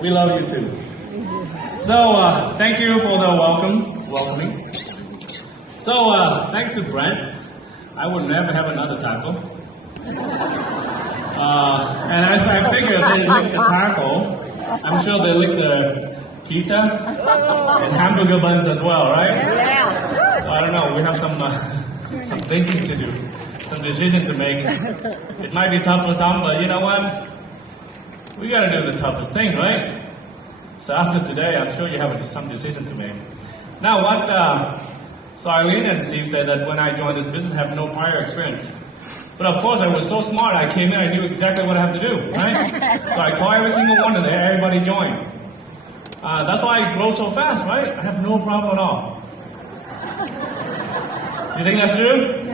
We love you too. So, thank you for the welcoming. So, thanks to Brent, I would never have another taco. And I figured they licked the taco. I'm sure they licked the pizza and hamburger buns as well, right? Yeah. So I don't know. We have some thinking to do, some decision to make. It might be tough for some, but you know what? We got to do the toughest thing, right? So after today, I'm sure you have some decision to make. Now, so Eileen and Steve said that when I joined this business, I have no prior experience. But of course, I was so smart, I came in, I knew exactly what I have to do, right? So I called every single one and everybody joined. That's why I grow so fast, right? I have no problem at all. You think that's true?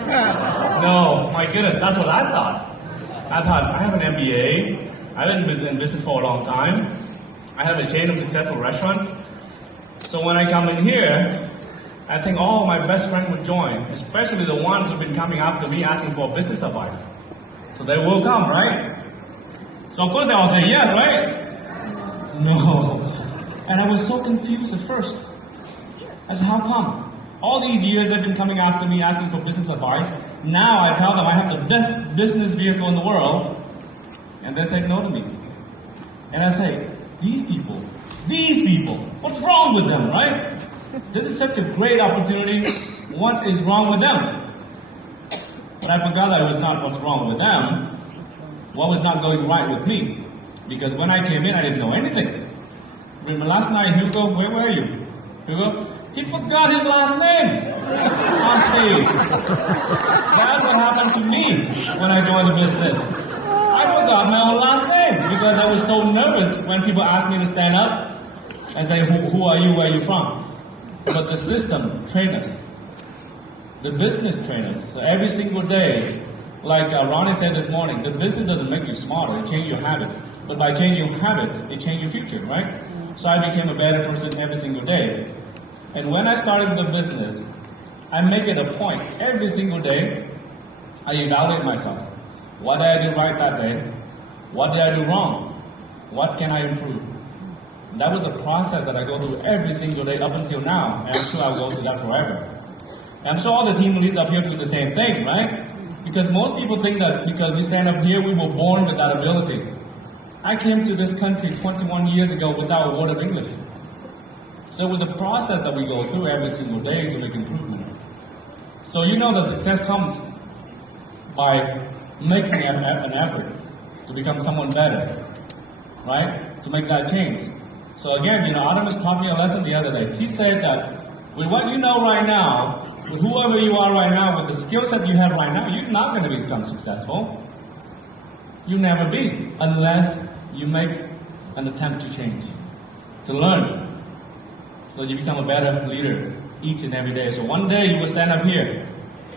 No, my goodness, that's what I thought. I thought, I have an MBA, I've been in business for a long time, I have a chain of successful restaurants. So when I come in here, I think all my best friends would join, especially the ones who've been coming after me asking for business advice. So they will come, right? So of course they all say yes, right? No. And I was so confused at first. I said, how come? All these years they've been coming after me asking for business advice. Now I tell them I have the best business vehicle in the world, and they say no to me. And I say, these people, what's wrong with them, right? This is such a great opportunity. What is wrong with them? But I forgot that it was not what's wrong with them. What was not going right with me? Because when I came in, I didn't know anything. Remember last night, Hugo, where were you? Hugo? He forgot his last name on stage. That's what happened to me when I joined the business. I forgot my own last name because I was so nervous when people asked me to stand up and say, who are you, where are you from? But the system trained us. The business trained us. So every single day, like Ronnie said this morning, the business doesn't make you smarter, it changes your habits. But by changing your habits, it changes your future, right? So I became a better person every single day. And when I started the business, I make it a point every single day, I evaluate myself. What did I do right that day? What did I do wrong? What can I improve? That was a process that I go through every single day up until now, and I'm sure I'll go through that forever. And I'm sure all the team leads up here do the same thing, right? Because most people think that because we stand up here, we were born with that ability. I came to this country 21 years ago without a word of English. So it was a process that we go through every single day to make improvement. So you know that success comes by making an effort to become someone better, right? To make that change. So again, Artemis taught me a lesson the other day. She said that with what you know right now, with whoever you are right now, with the skill set you have right now, you're not going to become successful. You'll never be, unless you make an attempt to change, to learn, so you become a better leader each and every day. So one day you will stand up here,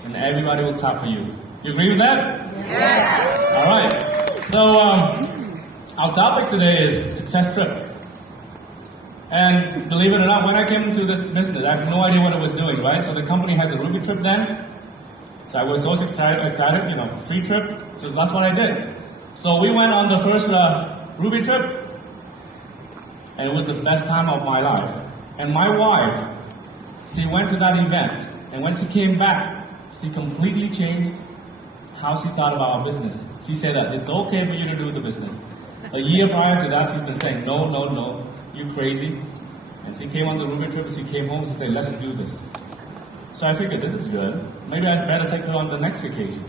and everybody will clap for you. You agree with that? Yes. All right. So our topic today is success trip. And believe it or not, when I came into this business, I had no idea what I was doing, right? So the company had the Ruby trip then. So I was so excited, free trip. So that's what I did. So we went on the first Ruby trip, and it was the best time of my life. And my wife, she went to that event, and when she came back, she completely changed how she thought about our business. She said that it's okay for you to do the business. A year prior to that, she's been saying, no, you're crazy. And she came on the Ruby trip, she came home, she said, let's do this. So I figured, this is good. Maybe I'd better take her on the next vacation.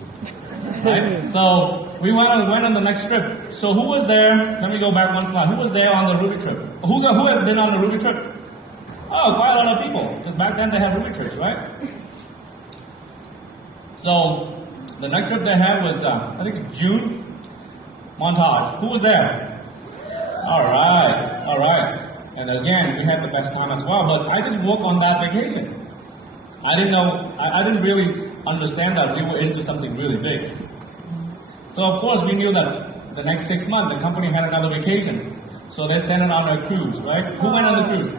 Right? So we went on the next trip. So who was there? Let me go back one slide. Who was there on the Ruby trip? Who has been on the Ruby trip? Oh, quite a lot of people. Because back then they had Ruby trips, right? So the next trip they had was, I think June, Montage. Who was there? All right. And again, we had the best time as well. But I just worked on that vacation. I didn't really understand that we were into something really big. So of course we knew that the next 6 months the company had another vacation. So they sent it on a cruise, right? Who went on the cruise?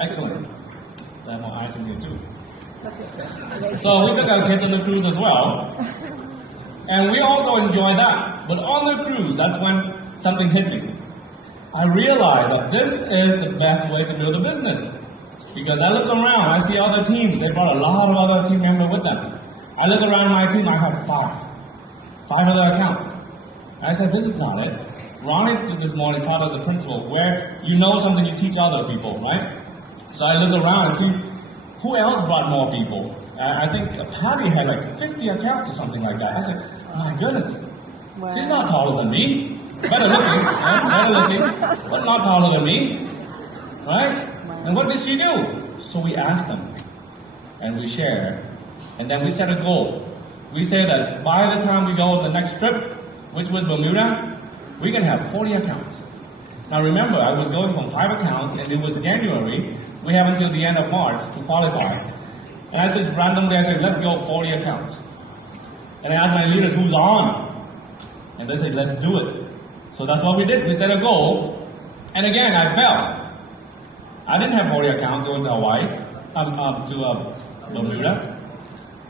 Excellent. They have more eyes than me too. So we took our kids on the cruise as well. And we also enjoyed that. But on the cruise, that's when something hit me. I realized that this is the best way to build a business. Because I look around, I see other teams, they brought a lot of other team members with them. I look around my team, I have five other accounts. I said, this is not it. Ronnie this morning taught us the principle where you know something, you teach other people, right? So I look around and see who else brought more people. I think Patty had like 50 accounts or something like that. I said, my goodness, Wow. she's not taller than me. Better looking, but not taller than me, right? And what did she do? So we asked them, and we shared, and then we set a goal. We say that by the time we go on the next trip, which was Bermuda, we can have 40 accounts. Now remember, I was going from 5 accounts, and it was January. We have until the end of March to qualify. And I said randomly, I said, let's go 40 accounts. And I asked my leaders, who's on? And they said, let's do it. So that's what we did. We set a goal, and again, I fell. I didn't have 40 accounts going to Hawaii, to Bermuda.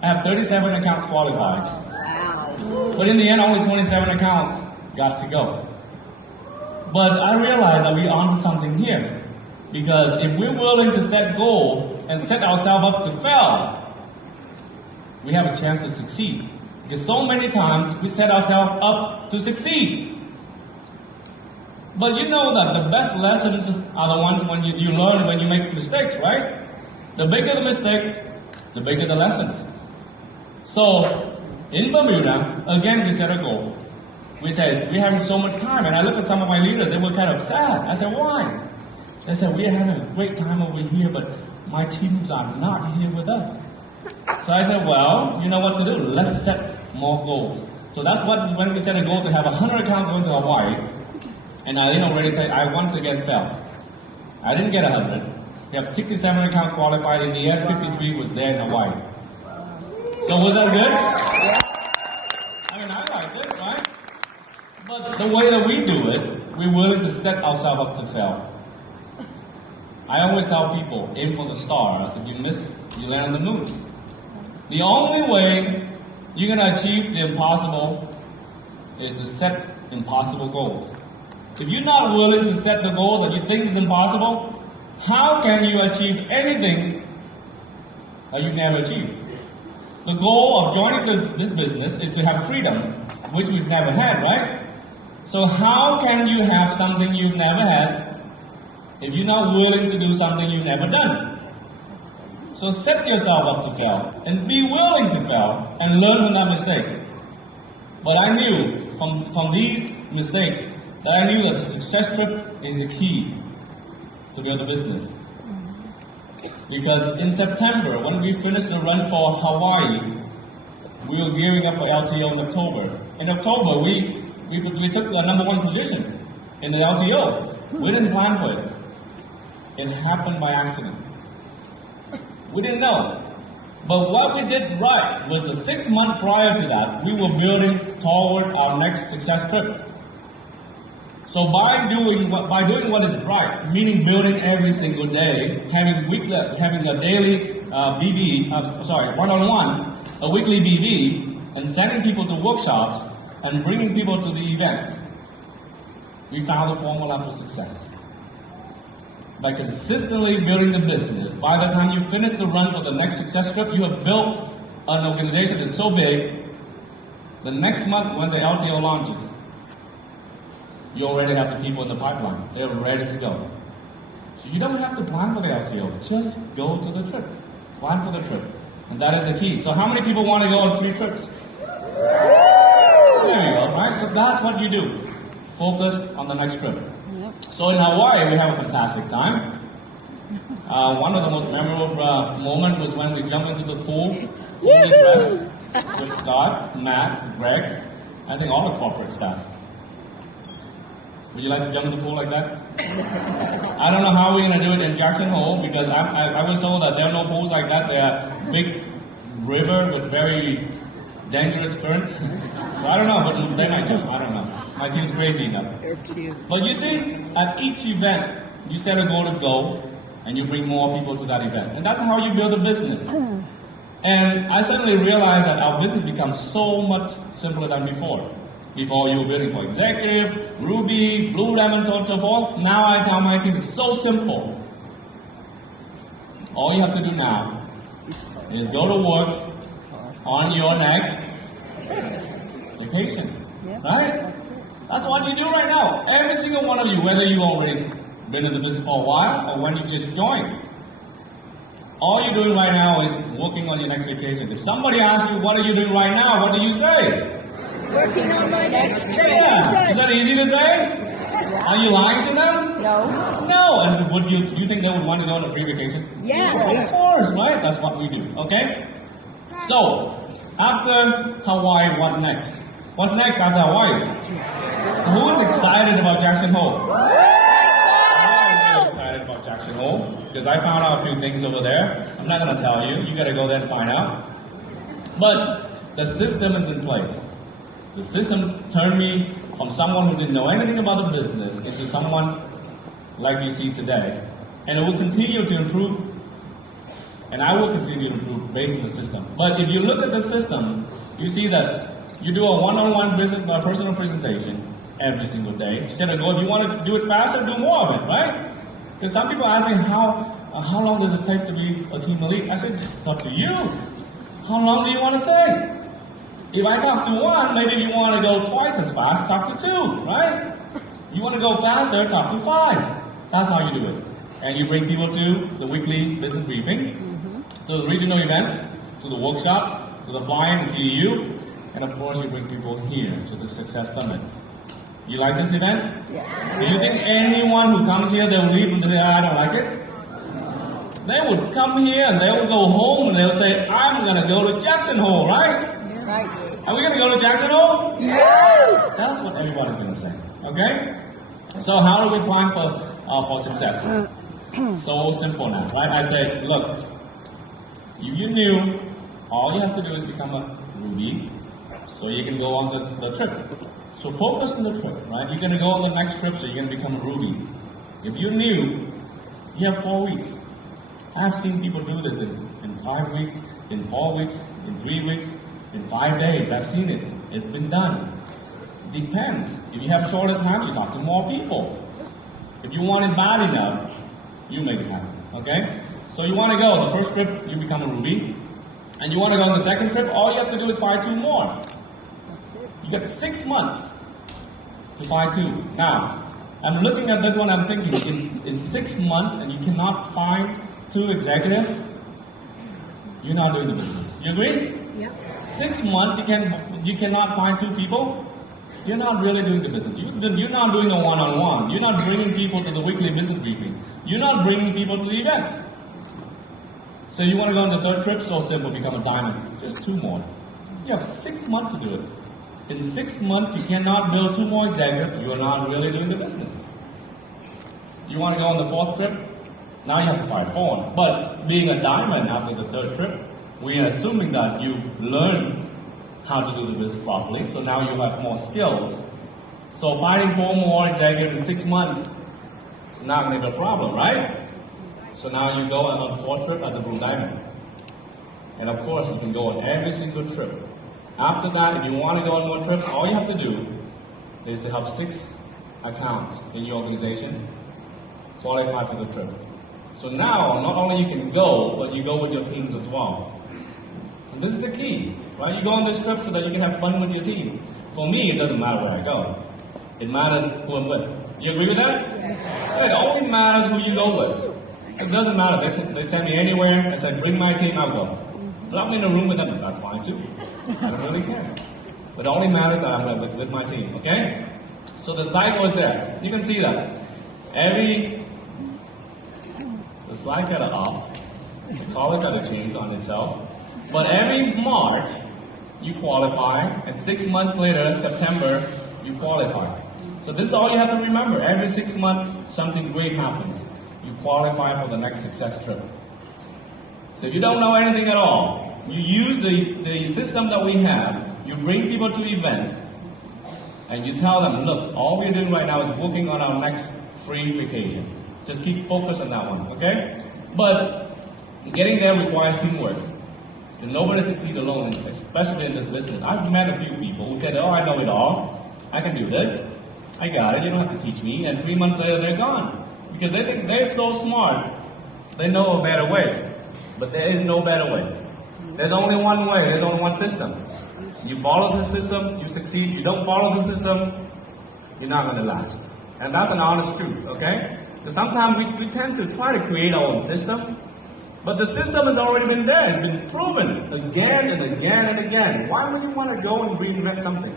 I have 37 accounts qualified. Wow. But in the end, only 27 accounts got to go. But I realized that we're onto something here. Because if we're willing to set goals and set ourselves up to fail, we have a chance to succeed. Because so many times we set ourselves up to succeed. But you know that the best lessons are the ones when you learn when you make mistakes, right? The bigger the mistakes, the bigger the lessons. So, in Bermuda, again we set a goal. We said, we're having so much time, and I looked at some of my leaders, they were kind of sad. I said, why? They said, we're having a great time over here, but my teams are not here with us. So I said, well, you know what to do. Let's set more goals. So that's when we set a goal to have 100 accounts going to Hawaii. And I didn't already say, I once again fell. I didn't get 100. We have 67 accounts qualified. In the end, 53 was there in Hawaii. So was that good? I mean, I liked it, right? But the way that we do it, we're willing to set ourselves up to fail. I always tell people, aim for the stars. If you miss, you land on the moon. The only way you're going to achieve the impossible is to set impossible goals. If you're not willing to set the goals that you think is impossible, how can you achieve anything that you've never achieved? The goal of joining this business is to have freedom, which we've never had, right? So how can you have something you've never had if you're not willing to do something you've never done? So set yourself up to fail, and be willing to fail, and learn from that mistakes. But I knew from these mistakes that I knew that the success trip is the key to build a business. Because in September, when we finished the run for Hawaii, we were gearing up for LTO in October. In October, we took the number 1 position in the LTO. We didn't plan for it. It happened by accident. We didn't know. But what we did right was the 6 months prior to that, we were building toward our next success trip. So by doing what is right, meaning building every single day, having a daily one-on-one, a weekly BB, and sending people to workshops and bringing people to the events, we found the formula for success. By consistently building the business, by the time you finish the run for the next success trip, you have built an organization that's so big, the next month when the LTO launches, you already have the people in the pipeline. They're ready to go. So you don't have to plan for the LTO. Just go to the trip. Plan for the trip. And that is the key. So how many people want to go on free trips? There you go, right? So that's what you do. Focus on the next trip. So in Hawaii, we have a fantastic time. One of the most memorable moments was when we jumped into the pool, fully dressed, with Scott, Matt, Greg, I think all the corporate staff. Would you like to jump in the pool like that? I don't know how we're going to do it in Jackson Hole, because I was told that there are no pools like that. They are big river with very dangerous currents. So I don't know, but they might too. I don't know. My team's crazy enough. They're cute. But you see, at each event, you set a goal to go, and you bring more people to that event. And that's how you build a business. And I suddenly realized that our business becomes so much simpler than before. Before you were building for executive, Ruby, Blue Diamond, so on and so forth. Now I tell my team it's so simple. All you have to do now is go to work on your next vacation. Right? That's what you do right now. Every single one of you, whether you already been in the business for a while or when you just joined. All you're doing right now is working on your next vacation. If somebody asks you, what are you doing right now? What do you say? Working on my next trip. Yeah. Is that easy to say? Are you lying to them? No. No. And would you think they would want to go on a free vacation? Yes. Of course, right? That's what we do. Okay? So, after Hawaii, what next? What's next after Hawaii? Who's excited about Jackson Hole? I'm really excited about Jackson Hole because I found out a few things over there. I'm not going to tell you. You got to go there and find out. But the system is in place. The system turned me from someone who didn't know anything about the business into someone like you see today. And it will continue to improve. And I will continue to improve based on the system. But if you look at the system, you see that you do a one-on-one business, personal presentation every single day. Instead of if you want to do it faster, do more of it, right? Because some people ask me, how long does it take to be a team elite? I said, it's up to you. How long do you want to take? If I talk to one, maybe you want to go twice as fast, talk to two, right? You want to go faster, talk to 5. That's how you do it. And you bring people to the weekly business briefing, to the regional event, to the workshop, to the fly-in and TDU, and of course you bring people here to the Success Summit. You like this event? Yes. Do you think anyone who comes here, they will leave and say, I don't like it? They would come here and they will go home and they'll say, I'm going to go to Jackson Hole, right? Right. Are we going to go to Jackson Hole? Yes. That's what everybody's going to say. Okay? So how do we plan for success? So simple now, right? I say, look, you knew all you have to do is become a Ruby so you can go on the trip. So focus on the trip, right? You're going to go on the next trip so you're going to become a Ruby. If you knew, you have 4 weeks. I've seen people do this in 5 weeks, in 4 weeks, in 3 weeks, in 5 days. I've seen it. It's been done. Depends. If you have shorter time, you talk to more people. If you want it bad enough, you make it happen. Okay? So you want to go. The first trip, you become a Ruby. And you want to go on the second trip, all you have to do is find 2 more. You got 6 months to find 2. Now, I'm looking at this one, I'm thinking, in 6 months, and you cannot find 2 executives, you're not doing the business. You agree? Yep. 6 months, you cannot find 2 people, you're not really doing the business. You're not doing a one-on-one. You're not bringing people to the weekly business briefing. You're not bringing people to the event. So you want to go on the third trip? So simple, become a diamond. Just 2 more. You have 6 months to do it. In 6 months, you cannot build 2 more executives. You are not really doing the business. You want to go on the 4th trip? Now you have to find 4. But being a diamond after the 3rd trip, we are assuming that you learn how to do the business properly. So now you have more skills. So finding 4 more executives in 6 months is not going to be a problem, right? So now you go on the 4th trip as a blue diamond. And of course, you can go on every single trip. After that, if you want to go on more trips, all you have to do is to have 6 accounts in your organization qualify for the trip. So now, not only you can go, but you go with your teams as well. And this is the key, right? You go on this trip so that you can have fun with your team. For me, it doesn't matter where I go. It matters who I'm with. You agree with that? Yes. It only matters who you go with. It doesn't matter. They send me anywhere. I said, bring my team, I'll go. Lock me in a room with them, that's fine too. I don't really care. But it only matters that I'm with my team, okay? So the site was there. You can see that. The slide got off. The color got changed on itself. But every March, you qualify, and 6 months later, September, you qualify. So this is all you have to remember. Every 6 months, something great happens. You qualify for the next success trip. So if you don't know anything at all, you use the system that we have, you bring people to events, and you tell them, look, all we're doing right now is working on our next free vacation. Just keep focused on that one, okay? But getting there requires teamwork. And nobody succeeds alone, especially in this business. I've met a few people who said, oh, I know it all. I can do this. I got it. You don't have to teach me. And 3 months later, they're gone. Because they think they're so smart, they know a better way. But there is no better way. There's only one way. There's only one system. You follow the system, you succeed. You don't follow the system, you're not going to last. And that's an honest truth, okay? Because sometimes we tend to try to create our own system, but the system has already been there. It's been proven again and again and again. Why would you want to go and reinvent something?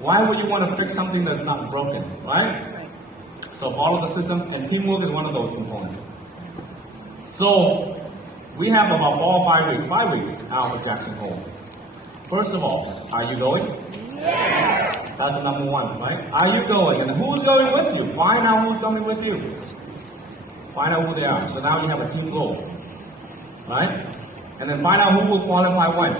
Why would you want to fix something that's not broken, right? So follow the system, and teamwork is one of those components. So we have about 4 or 5 weeks, 5 weeks out of Jackson Hole. First of all, are you going? Yes! That's the number one, right? Are you going? And who's going with you? Find out who's coming with you. Find out who they are. So now you have a team goal, right? And then find out who will qualify when.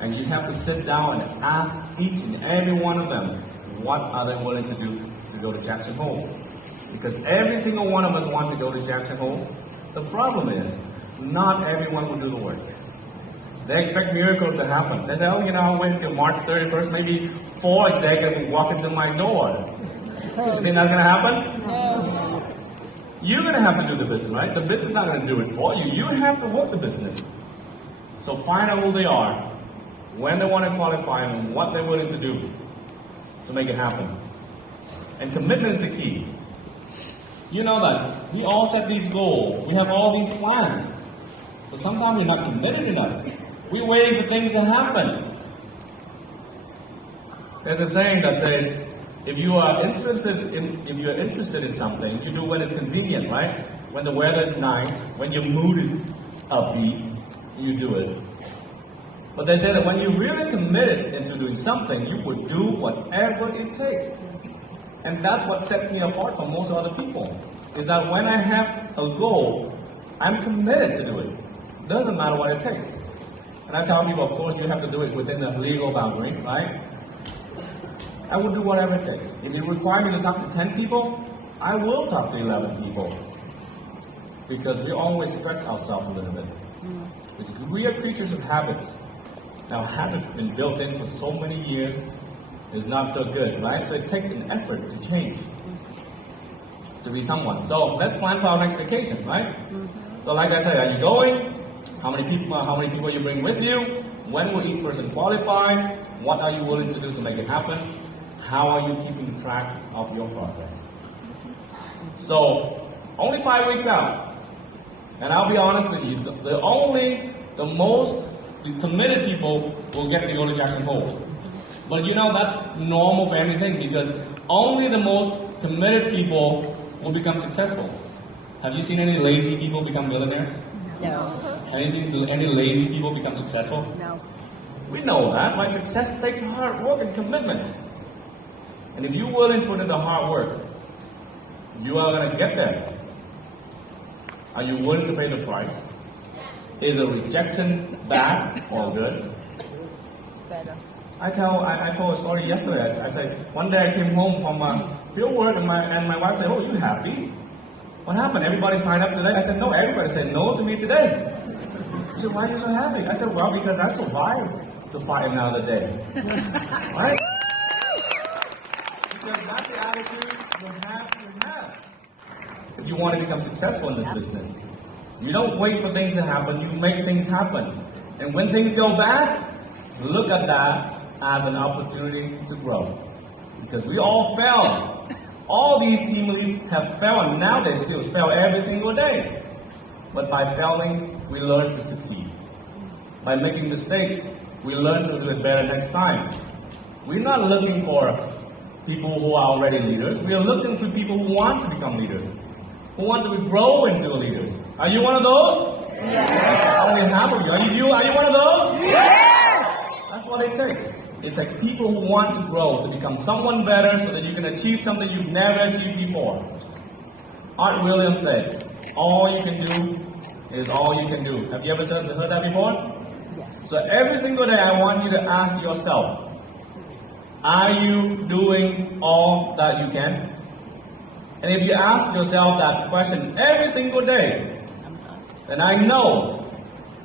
And you just have to sit down and ask each and every one of them, what are they willing to do to go to Jackson Hole? Because every single one of us wants to go to Jackson Hole. The problem is, not everyone will do the work. They expect miracles to happen. They say, oh, I wait until March 31st, maybe 4 executives will walk into my door. You think that's going to happen? No. You're going to have to do the business, right? The business is not going to do it for you. You have to work the business. So find out who they are, when they want to qualify, and what they're willing to do to make it happen. And commitment is the key. You know that we all set these goals. We have all these plans. But sometimes we're not committed enough. We're waiting for things to happen. There's a saying that says, if you're interested in something, you do when it's convenient, right? When the weather is nice, when your mood is upbeat, you do it. But they say that when you're really committed into doing something, you would do whatever it takes. And that's what sets me apart from most other people. Is that when I have a goal, I'm committed to do it. Doesn't matter what it takes. And I tell people, of course, you have to do it within the legal boundary, right? I will do whatever it takes. If you require me to talk to 10 people, I will talk to 11 people. Because we always stretch ourselves a little bit. Because we are creatures of habits. Now, habits have been built in for so many years. It's not so good, right? So it takes an effort to change. To be someone. So let's plan for our next vacation, right? So like I said, are you going? How many people you bring with you? When will each person qualify? What are you willing to do to make it happen? How are you keeping track of your progress? So, only 5 weeks out. And I'll be honest with you, the most committed people will get to go to Jackson Hole. But that's normal for anything because only the most committed people will become successful. Have you seen any lazy people become millionaires? No. Have you seen any lazy people become successful? No. We know that. Like success takes hard work and commitment. And if you're willing to put in the hard work, you are going to get there. Are you willing to pay the price? Is a rejection bad or good? Better. I told a story yesterday. I said, one day I came home from field work and my wife said, oh, you happy? What happened? Everybody signed up today? I said, no, everybody said no to me today. She said, why are you so happy? I said, well, because I survived to fight another day. Right? Because that's the attitude you have to have. If you want to become successful in this business. You don't wait for things to happen, you make things happen. And when things go bad, look at that as an opportunity to grow. Because we all fail. All these team leads have failed, and now they still fail every single day. But by failing, we learn to succeed. By making mistakes, we learn to do it better next time. We're not looking for people who are already leaders. We are looking for people who want to become leaders, who want to grow into leaders. Are you one of those? Yes. Only half of you. Are you one of those? Yes. That's what it takes. It takes people who want to grow, to become someone better so that you can achieve something you've never achieved before. Art Williams said, all you can do is all you can do. Have you ever heard that before? Yes. So every single day I want you to ask yourself, are you doing all that you can? And if you ask yourself that question every single day, then I know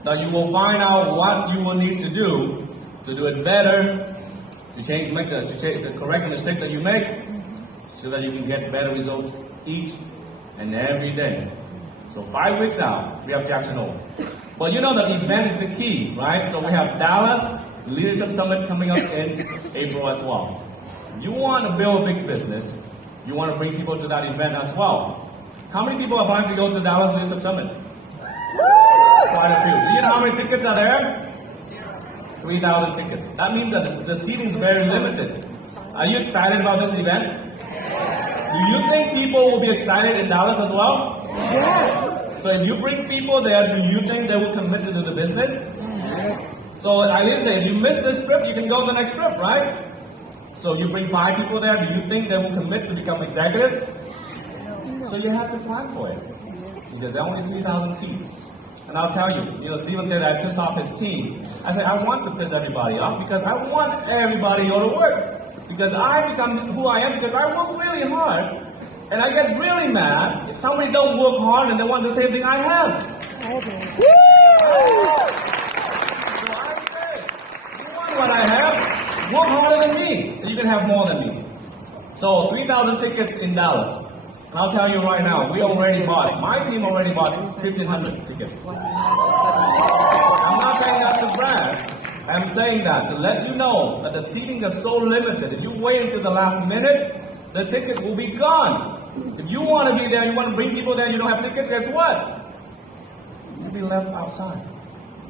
that you will find out what you will need to do it better to correct the mistake that you make, so that you can get better results each and every day. So 5 weeks out, we have Jackson Hole. But you know that event is the key, right? So we have Dallas Leadership Summit coming up in April as well. You want to build a big business, you want to bring people to that event as well. How many people are planning to go to Dallas Leadership Summit? Quite a few. Do you know how many tickets are there? 3,000 tickets. That means that the seating is very limited. Are you excited about this event? Do you think people will be excited in Dallas as well? Yes. So if you bring people there, do you think they will commit to do the business? Yes. So I didn't say, if you miss this trip, you can go on the next trip, right? So you bring 5 people there, do you think they will commit to become executive? So you have to plan for it. Because there are only 3,000 seats. And I'll tell you, Stephen said I pissed off his team. I said, I want to piss everybody off because I want everybody to go to work. Because I become who I am because I work really hard. And I get really mad if somebody don't work hard and they want the same thing I have. Okay. So I say, you want what I have? Work harder than me, so you can have more than me. So 3,000 tickets in Dallas. And I'll tell you right now, my team already bought 1,500 tickets. I'm not saying that to brag. I'm saying that to let you know that the seating is so limited. If you wait until the last minute, the ticket will be gone. If you want to be there, you want to bring people there, you don't have tickets, guess what? You'll be left outside.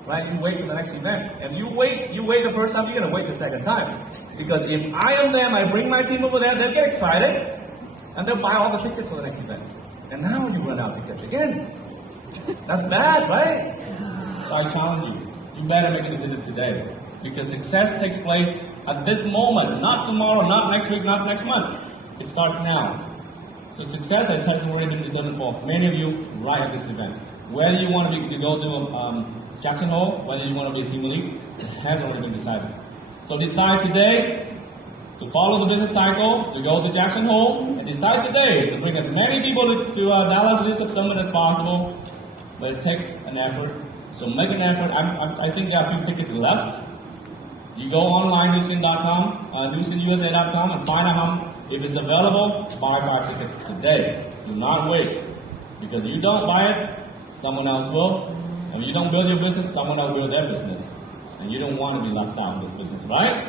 Right? You wait for the next event. And you wait the first time, you're going to wait the second time. Because if I am there and I bring my team over there, they'll get excited. And they'll buy all the tickets for the next event. And now you run out of tickets again. That's bad, right? So I challenge you. You better make a decision today. Because success takes place at this moment. Not tomorrow, not next week, not next month. It starts now. So success has already been determined for many of you right at this event. Whether you want to go to Jackson Hole, whether you want to be a team lead, it has already been decided. So decide today to follow the business cycle, to go to Jackson Hole, and decide today to bring as many people to Dallas Leadership Summit as possible. But it takes an effort. So make an effort. I think there are a few tickets left. You go online, nygyen.com, nygyenusa.com, and find out if it's available. Buy 5 tickets today. Do not wait. Because if you don't buy it, someone else will. And if you don't build your business, someone else will build their business. And you don't want to be left out in this business, right?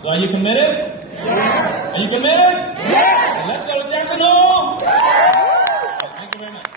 So are you committed? Yes. Are you committed? Yes. And let's go to Jackson Hole. Yes. Thank you very much.